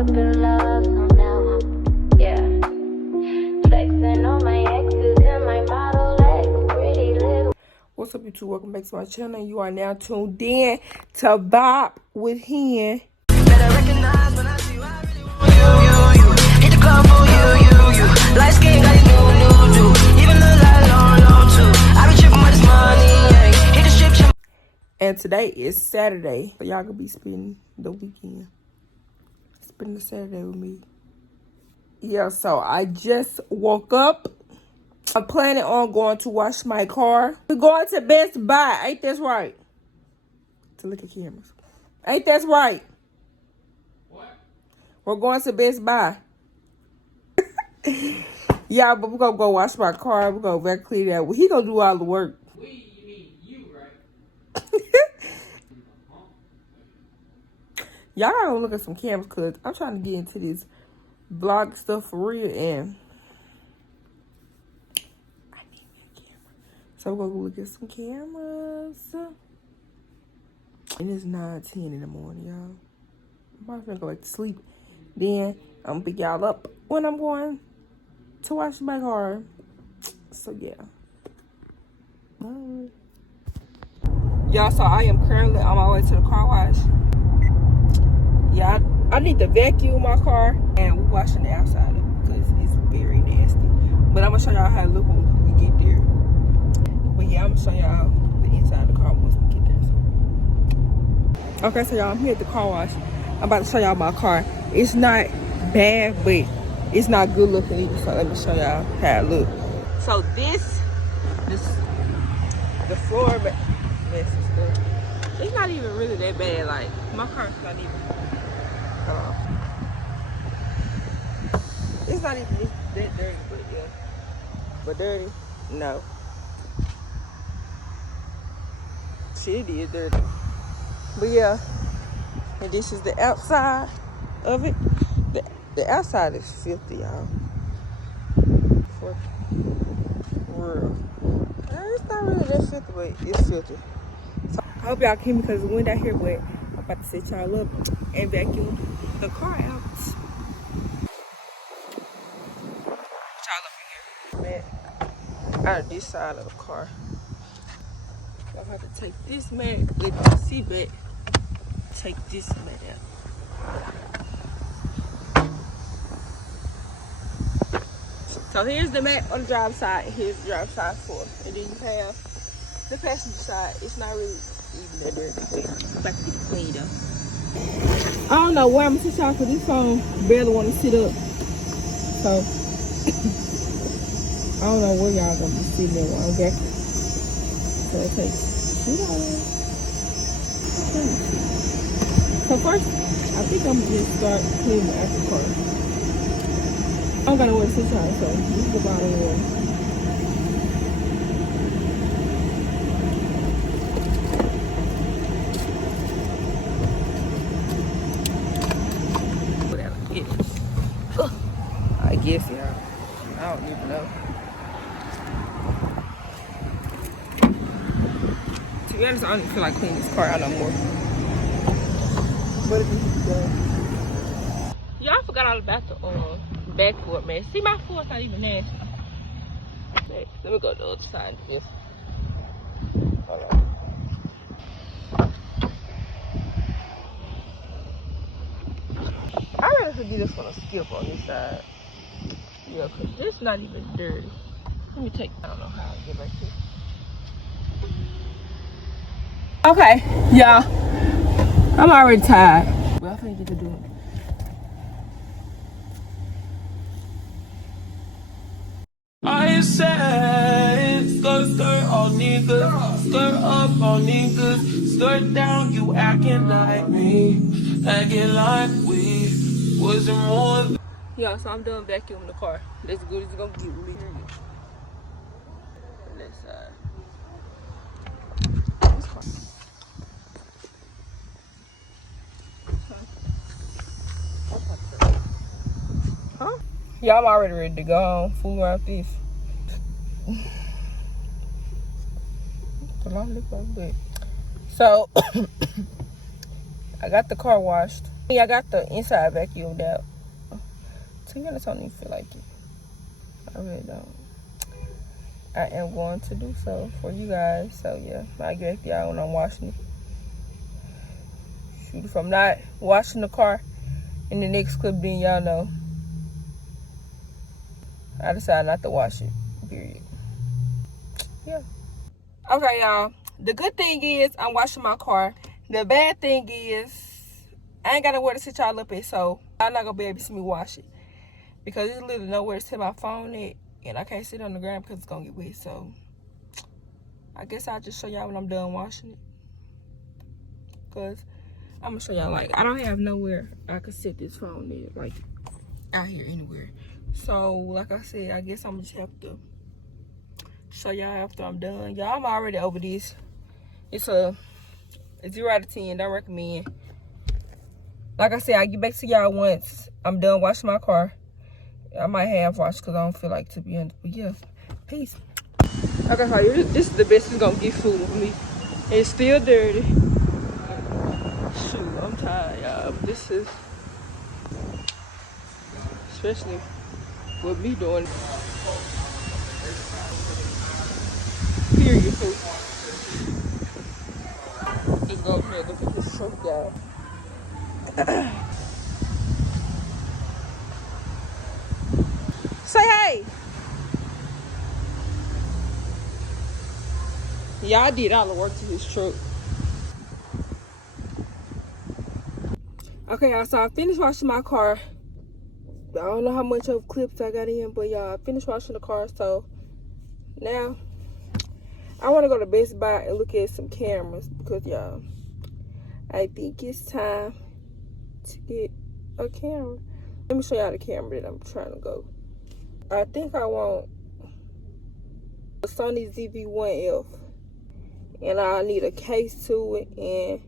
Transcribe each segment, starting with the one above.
up in love, so now I'm, yeah. Flexing on my exes and my model ex, pretty little. What's up, YouTube? Welcome back to my channel. You are now tuned in to Bob with Hen. Better recognize when I see you, I really want you. Hit the club for you. Light skin got it new. Even look like long too. I be tripping with this money, yeah. Hit the strip. And today is Saturday, so y'all gonna be spending the weekend. Spending the Saturday with me. Yeah, so I just woke up. I'm planning on going to wash my car. We're going to Best Buy. Ain't that right? To look at cameras. Ain't that right? What? We're going to Best Buy. Yeah, but we're gonna go wash my car. We're gonna vacuum that. He gonna do all the work. You mean you, right? Y'all gotta look at some cameras because I'm trying to get into this vlog stuff for real, and I need me a camera. So we're gonna go look at some cameras. And it's 9:10 in the morning, y'all. I'm about to go back to sleep. Then I'm gonna pick y'all up when I'm going to wash my car. So yeah. Bye. Y'all, so I am currently on my way to the car wash. Yeah, I need to vacuum my car, and we're washing the outside of it because it's very nasty. But I'm gonna show y'all how it look when we get there. But yeah, I'm gonna show y'all the inside of the car once we get there. So. Okay, so y'all, I'm here at the car wash. I'm about to show y'all my car. It's not bad, but it's not good looking either. So let me show y'all how it look. So this the floor mess and stuff. It's not even really that bad. Like my car's not even. It's not even that dirty, but yeah. But dirty? No. Shit, it is dirty. But yeah. And this is the outside of it. The outside is filthy, y'all. For real. It's not really that filthy, but it's filthy. So I hope y'all can because the wind out here, but I'm about to set y'all up and vacuum the car out. Y'all up in here. Mat out of this side of the car. I'm about to take this mat with the seat back. Take this mat out. So here's the mat on the driver's side. Here's the driver's side floor. And then you have the passenger side. It's not really even that dirty. I'm about to get it cleaned up. I don't know where I'm gonna sit y'all because this phone barely want to sit up. So I don't know where y'all gonna be sitting there while I'm vacuuming. So it takes 2 hours. So first, I think I'm gonna just start cleaning the after car. I don't gotta wear a sit y'all, so this is the bottom one. I guess, y'all. I don't even know. To be honest, I don't even feel like cleaning this car out no more. But it's done. Y'all forgot all about the back fork, man. See, my fork's not even nasty. Let me go to the other side. Yes. Hold on. I really could do this one a skip on this side. Yeah, because this not even dirty. Let me take, I don't know how to get back here. Okay, y'all. I'm already tired. Well, I think you can do it. I said, skirt all niggas, skirt up all niggas, skirt down, you acting like me, acting like we wasn't more than. Yeah, so I'm done vacuuming the car. That's good as it's gonna get really good. Left side. Huh? Yeah, I'm already ready to go home. Fool around this. It's a long look like that. So I got the car washed. Yeah, I got the inside vacuumed out. To be honest, I don't even feel like it. I really don't. I am going to do so for you guys. So yeah, I'll get back to y'all when I'm washing it. Shoot, if I'm not washing the car in the next clip, then y'all know I decided not to wash it. Period. Yeah. Okay, y'all. The good thing is I'm washing my car. The bad thing is I ain't got nowhere to sit y'all up at, so I'm not gonna be able to see me wash it. Because there's literally nowhere to sit my phone at, and I can't sit on the ground because it's gonna get wet. So I guess I'll just show y'all when I'm done washing it. Cause I'm gonna show y'all, like, I don't have nowhere I could sit this phone at, like out here anywhere. So like I said, I guess I'm gonna just have to show y'all after I'm done. Y'all, I'm already over this. It's a 0 out of 10. Don't recommend. Like I said, I'll get back to y'all once I'm done washing my car. I might have wash because I don't feel like to be honest. But yeah, peace. Okay, so this is the best it's gonna get food for me. It's still dirty. Shoot, I'm tired, y'all. This is, especially with me doing period food. Just go over here, look at this truck, y'all. Say hey. Y'all did all the work to his truck. Okay, y'all, so I finished washing my car. I don't know how much of clips I got in, but y'all, I finished washing the car. So now I want to go to Best Buy and look at some cameras because, y'all, I think it's time to get a camera. Let me show y'all the camera that I'm trying to go. I think I want a Sony ZV-1F, and I need a case to it and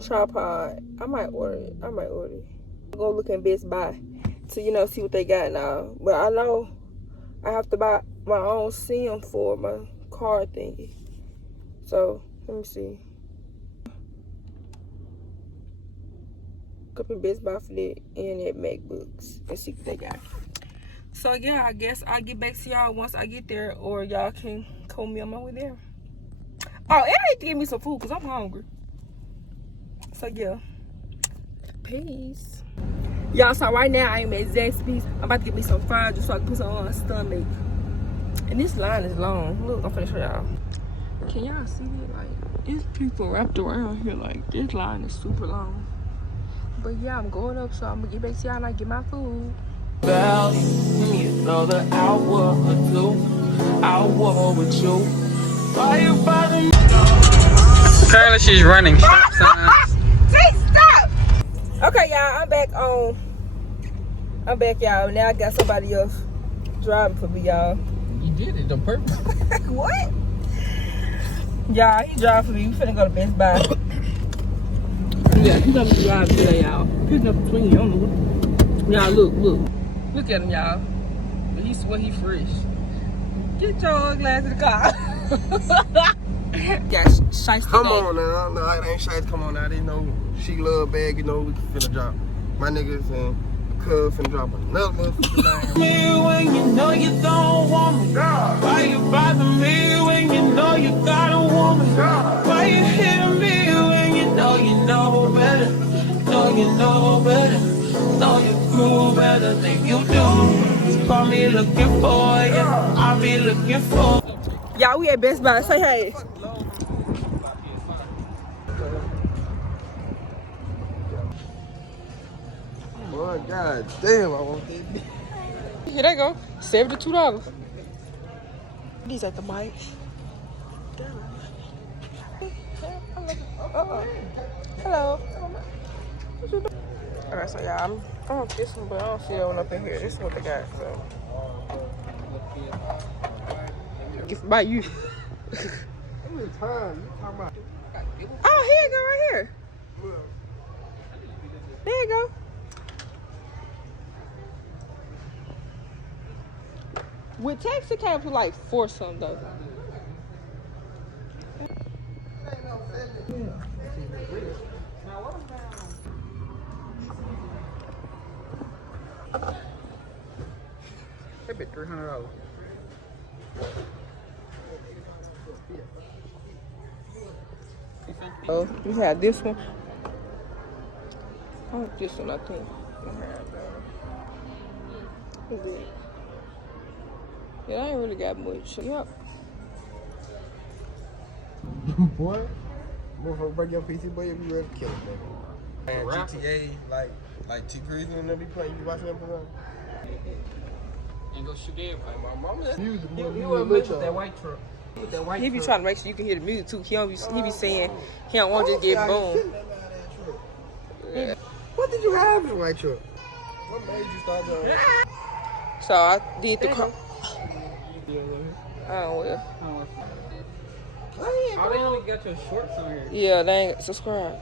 tripod. I might order it. I'm gonna look in Best Buy to, you know, see what they got now. But I know I have to buy my own SIM for my card thingy. So let me see. Go up in Best Buy for that and at MacBooks and see what they got. So yeah, I guess I'll get back to y'all once I get there, or y'all can call me on my way there. Oh, and I need to give me some food because I'm hungry. So yeah, peace. Y'all, so right now I am at Zaxby's. I'm about to get me some fries just so I can put some on my stomach. And this line is long. Look, I'm finna show y'all. Can y'all see it? Like, there's people wrapped around here. Like, this line is super long. But yeah, I'm going up, so I'm gonna get back to y'all and I get my food. Well, another hour or two, hour with you. Why you bother me? Apparently she's running stop signs. Stop! Okay, y'all, I'm back, y'all. Now I got somebody else driving for me, y'all. You did it on purpose. What? Y'all, he driving for me. We finna go to Best Buy. Yeah, he's gonna be driving today, y'all. Picking up the twin, y'all. Y'all, look. Look at him, y'all. He swear he fresh. Get your ugly ass in the car. Yeah, shiesty. Come on now, no, it ain't shite. Come on now, they know she love bag, you know we finna drop. My niggas and Cub finna drop another motherfucker. Me when you know you don't want me. Why you bother me when you know you got a woman? Why you hit me when you know better? Know you know better. Know you prove better than you do. Call me looking for you. I'll be looking for. Y'all, we at Best Buy. Say hey. Boy, god damn, I want that. Here they go. $72. These at the mic. Hello. Alright, so y'all, I want this one, but I don't see that one up in here. This is what they got, so. Gift by you. How many times you talking about? Oh, here you go, right here. There you go. With tax, it came for like $4 something though. keep it $300. Oh, we had this one. Oh, this one I think. What's it? Yeah, I ain't really got much. Yep. Boy, motherfucker, break your PC, boy, you be ready to kill it, baby. And GTA, like T Cruising and them be playing, you watching them play? And go shoot everybody. My mama, music, He was with that white truck. With that white He be truck. trying to make sure you can hear the music too. He be saying he don't want to just get boom. Yeah. What did you have in the white truck? What made you start doing? So I did the car. Oh well. Oh, they only got your shorts on here. Yeah, they ain't subscribe.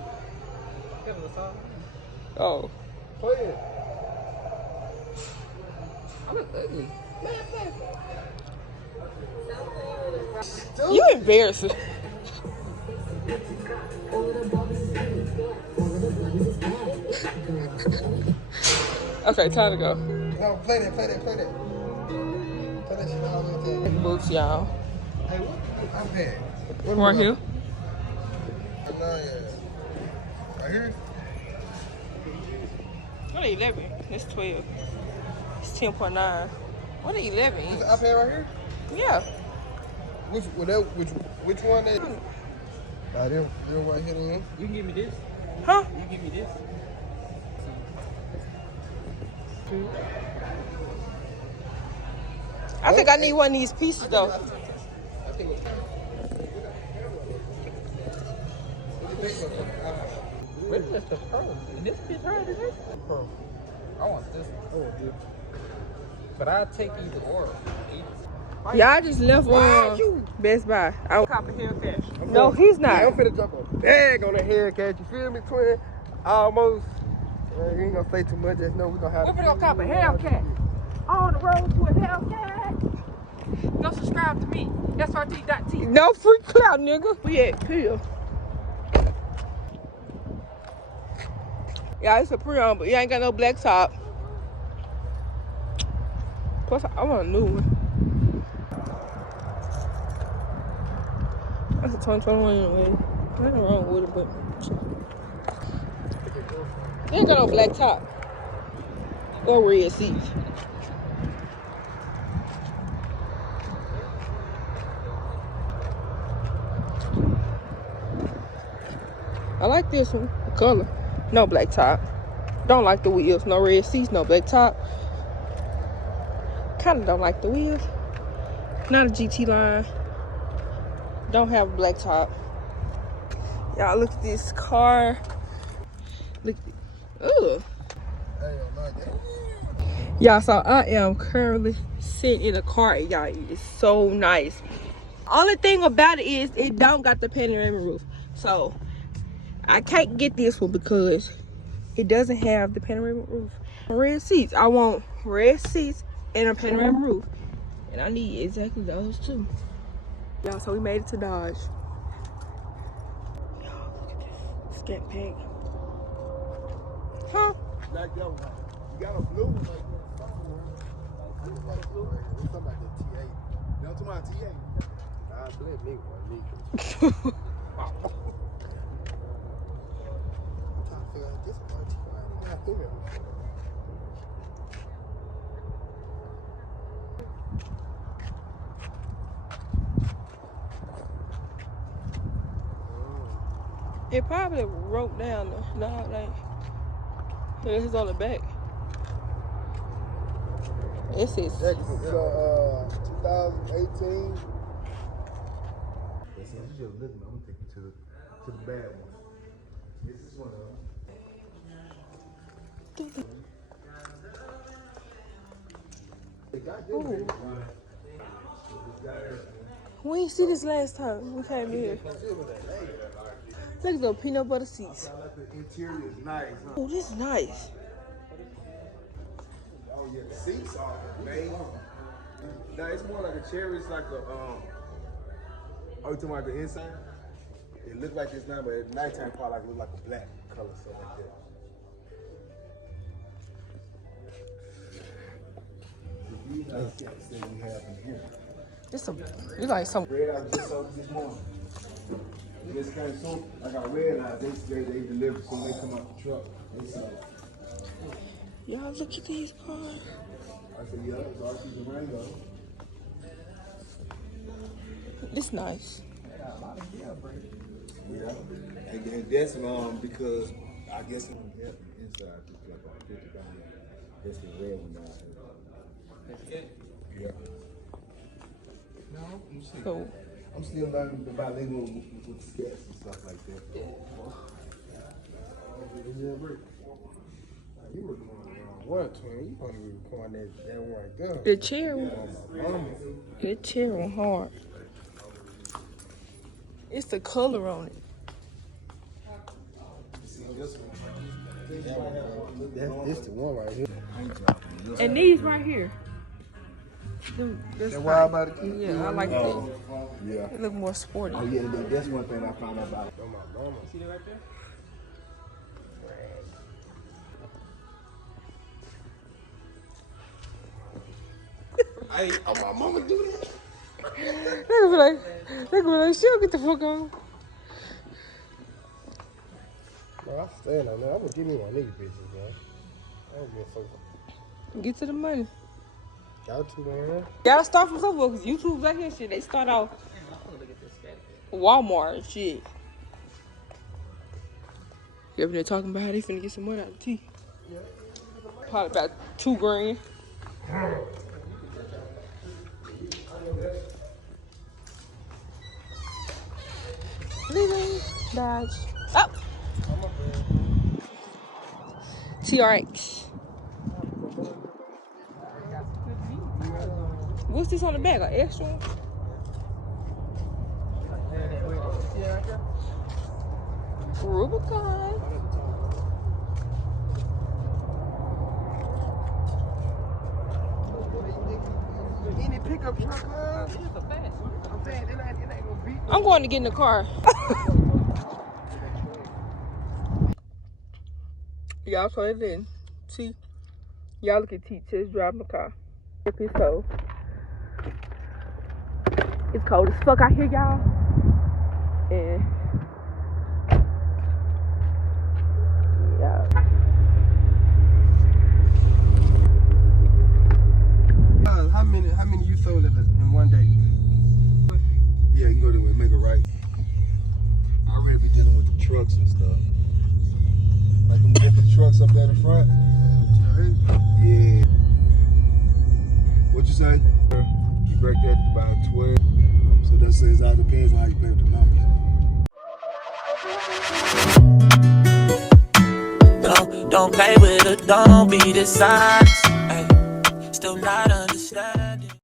Oh. Play it. I look ugly. You embarrassing. Okay, time to go. No, play that. Play that shit all the time. Boots, y'all. Hey, what iPad? Right here. Right here? What are 11? It's 12. It's 10.9. What are 11? This iPad right here? Yeah. Which one that? Them right here then. You can give me this. Huh? You can give me this. I think I need one of these pieces though. Where's the pearl? And this bitch right here? Pearl. I want this one. I want this. But I'll take either or. Yeah, I just left Best Buy. Copper Hellcat. No, he's not. Yeah, I'm finna drop a bag on the Hellcat. You feel me, twin? Almost. You ain't gonna say too much. Just know we gonna have. We're gonna cop a Hellcat. On the road to a Hellcat. Go subscribe to me. SRT.T. No free clout, nigga. We at Pill. Yeah, it's a pre-owned, but you ain't got no black top. Plus, I want a new one. That's a 2021 anyway. Nothing wrong with it, but they ain't got no black top or red seats. I like this one, the color. No black top. Don't like the wheels. No red seats, no black top. Kinda don't like the wheels. Not a GT line. Don't have a black top. Y'all look at this car. Look at it. Ugh. Y'all, so I am currently sitting in a car. Y'all, it is so nice. Only thing about it is it don't got the panoramic roof. So I can't get this one because it doesn't have the panoramic roof. Red seats. I want red seats and a panoramic roof. And I need exactly those two. Y'all, so we made it to Dodge. Y'all, look at this scat pack. Huh? Like that one. You got a blue one right there. I just like blue right here. It's something like that TA. You know what I'm talking about, TA? Nah, blame me, boy. Me. I'm trying to figure out this one. I ain't got it. It probably broke down though. No, it ain't. This is on the back. It says. It's 2018. Since you just looking, I'm gonna take you to the bad one. This is one of them. We ain't see this last time we came here. Look at those peanut butter seats. The interior is nice, huh? Oh, this is nice. Oh yeah, the seats are amazing. Now it's more like a cherry. It's like a oh, you talking about the inside? It look like this now, but at nighttime probably like look like a black color, so like that. It's some, you like some. Red I just sold this morning. Just came soon. I got red eyes. They delivered so they come out the truck. They sold. Y'all look at these cars. I said, yeah, it's RC Durango. It's nice. Yeah. And that's because I guess it don't have inside this like $50. That's the red one down here. Yeah. So I'm still learning the bilingual with sketches and stuff like that. You were going around one twin. You probably be recording that one right there. the chair, the chair was hard. It's the color on it. That's the one right here. And these right here. That's That wild by the key? Yeah, I like these. Yeah. They look more sporty. Oh yeah, that's one thing I found out about. Oh my mama. See that right there? Hey, oh my mama do that. They gonna be like, she'll get the fuck on. No, I'm staying on that. I'm gonna give me my nigga bitches, man. I don't give a fuck. Get to the money. Got to, man. Gotta start from somewhere, because YouTube's like here shit. They start off Walmart and shit. You ever there talking about how they finna get some money out of tea? Probably about $2 grand. Leaving Dodge. Up. TRX. What's this on the back? An extra one? Rubicon. Any pickup truck, I'm saying it ain't gonna beat. I'm going to get in the car. Y'all so it in. See? Y'all look at T just driving the car. If it's cold. It's cold as fuck out here, y'all. And yeah. How many you sold in one day? Yeah, you can go there and make it right. I already be dealing with the trucks and stuff. Like them different trucks up there in the front. Yeah. What you say? You break that to about 12. So that says it all depends on how you play with the numbers. Don't play with it, don't be the size. Still not understand.